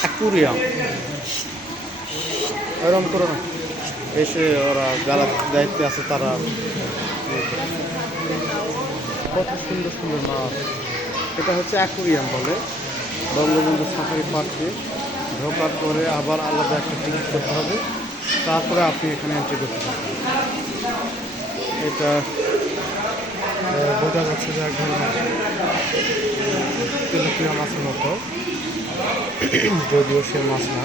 Aquarium এরকম করো না, এসে ওরা যারা দায়িত্বে আছে তারা কত সুন্দর সুন্দর মাছ। এটা হচ্ছে অ্যাকুরিয়াম বলে। বঙ্গবন্ধু সাফারি পার্কে ঢোকার পরে আবার আলাদা একটা টিকিট করতে হবে, তারপরে আপনি এখানে এন্ট্রি করতে পারবেন। এটা বোঝা যাচ্ছে যে এক ধরনের তেলাপিয়া মাছের মতো, যদিও সে মাছ না।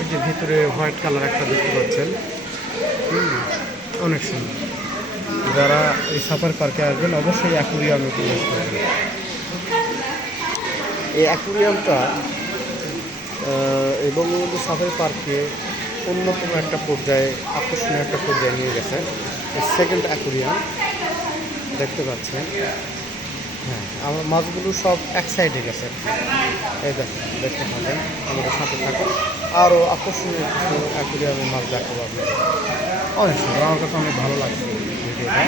এই যে ভিতরে হোয়াইট কালার একটা দেখতে পাচ্ছেন, অনেক সুন্দর। যারা এই সাফারি পার্কে আসবেন অবশ্যই অ্যাকুরিয়ামে প্রবেশ করবেন। এই অ্যাকুরিয়ামটা এই বঙ্গবন্ধু সাফারি পার্কে অন্যতম একটা পর্যায়ে, আকর্ষণীয় একটা পর্যায়ে নিয়ে গেছে। সেকেন্ড অ্যাকুরিয়াম দেখতে পাচ্ছেন। হ্যাঁ, আমার মাছগুলো সব এক সাইডে গেছে। এই দেখেন, দেখতে পাবেন, আমাদের সাথে থাকুন। আরও আকর্ষণীয় কিছু অ্যাকুরিয়ামের মাছ দেখাবো আপনাদের। অনেক সুন্দর, আমার কাছে অনেক ভালো লাগছে ভিডিওটা,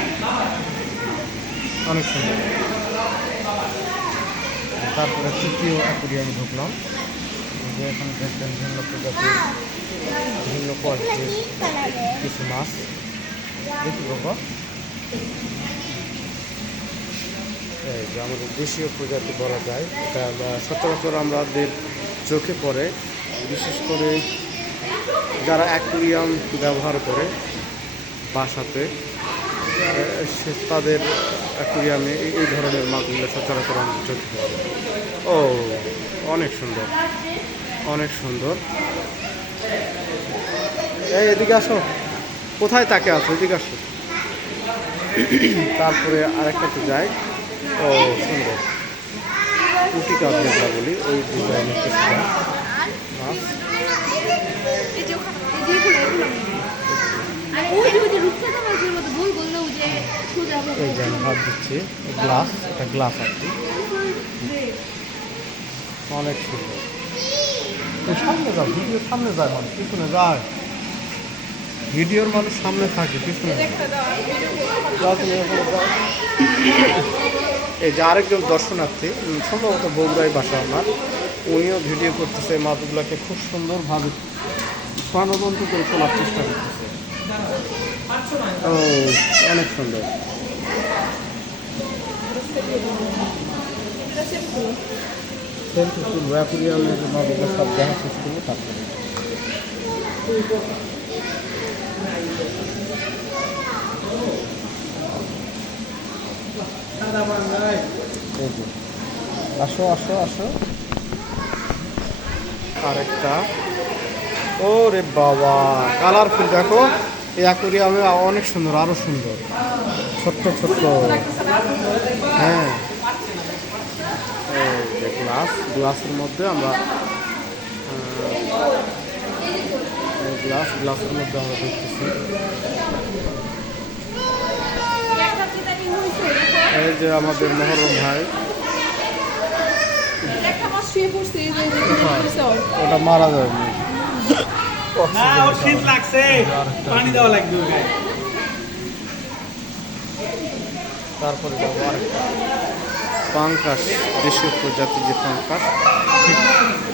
অনেক সুন্দর। তারপরে তৃতীয় অ্যাকুরিয়ামে ঢুকলাম, যে এখানে দেখবেন ভিন্ন প্রজাতির, ভিন্ন কোয়ালিটির কিছু মাছ। দেখি বাবা, এই যে আমাদের দেশীয় প্রজাতি বলা যায়, এটা সচরাচর আমাদের চোখে পড়ে, বিশেষ করে যারা অ্যাকুরিয়াম ব্যবহার করে বাসাতে, তাদের অ্যাকুরিয়ামে এই ধরনের মাছগুলো সচরাচর আমাদের চোখে পড়ে। ও অনেক সুন্দর, অনেক সুন্দর। এই এদিকে আসো, কোথায় তাকে আসো, এদিকে আসো। তারপরে আরেকটাতে যাই। ও সুন্দর, কুটি কাপ যেটা বলি, ওই ডিজাইনের কিছু মাছ। এই যে আমি হাত দিচ্ছি, গ্লাস, এটা গ্লাস আর কি, অনেক সুন্দর। সামনে যায়, ভিডিওর সামনে যায়, মানুষ পিছনে যায়, ভিডিওর মানুষ সামনে থাকে, পিছনে। এই যে আরেকজন দর্শনার্থী, সম্ভবত বগুড়ায় বাসা আমার, উনিও ভিডিও করতেছে, মাছগুলোকে খুব সুন্দরভাবে প্রাণবন্ত করে তোলার চেষ্টা করতেছে। ও অনেক সুন্দর। অ্যাকুরিয়ামের মাছগুলো সব দেখা শেষ করবো, তারপরে আসো আসো আসো। আরেকটা, ও রে বাবা, কালারফুল দেখো, এই অ্যাকুরিয়ামে অনেক সুন্দর, আরো সুন্দর, ছোট্ট ছোট্ট। হ্যাঁ, এই যে গ্লাস, গ্লাসের মধ্যে আমরা গ্লাসের মধ্যে আমরা দেখতেছি। এই যে আমাদের মহরম ভাই, ওটা মারা যায়নি, শীত লাগছে, পানি দেওয়া লাগবে। তারপরে যাবো আরেকটা পাঙ্কাশ, দেশীয় প্রজাতির যে পাঙ্কাশ, ঠিক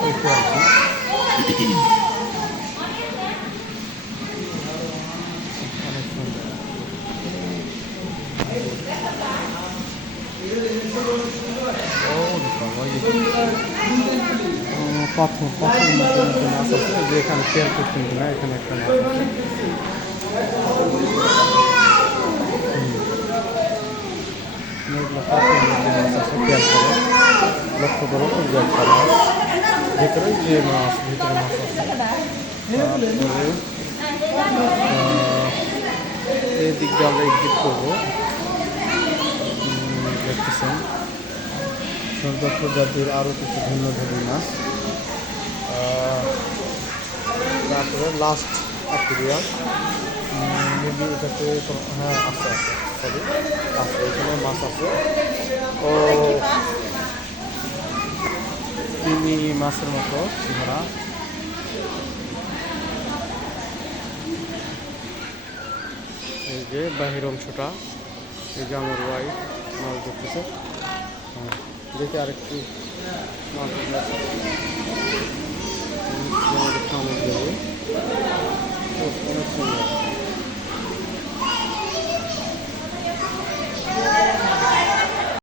ওইটা আর কি। অনেক সুন্দর। পাথর, পাথরের মধ্যে মধ্যে মাছ আছে, যে এখানে খেয়াল করছেন কিনা, এখানে একটা মাছ আছে। পাথরের মধ্যে মাছ আছে, খেয়াল করে লক্ষ্য করো, ওই যে একটা মাছ, ভিতরে যে মাছ, ভিতরে মাছ আছে। তারপরে এই দিক দিয়ে আমরা এক্সিট করবো, দেখতেছেন সুন্দর প্রজাতির আরও কিছু ভিন্ন ধরনের মাছ। তারপরে লাস্ট অ্যাকুরিয়াম, মেবি এটাতে, হ্যাঁ আছে আছে, সরি আছে, এখানে মাছ আছে। ও তিমি মাছের মতো ধরা। এই যে বাহির অংশটা, এই যে আমার ওয়াইফ মাছ ধরতেছে। দেখি আরেকটু মাছগুলো আমাদের খামার দেবে অনেক সুন্দর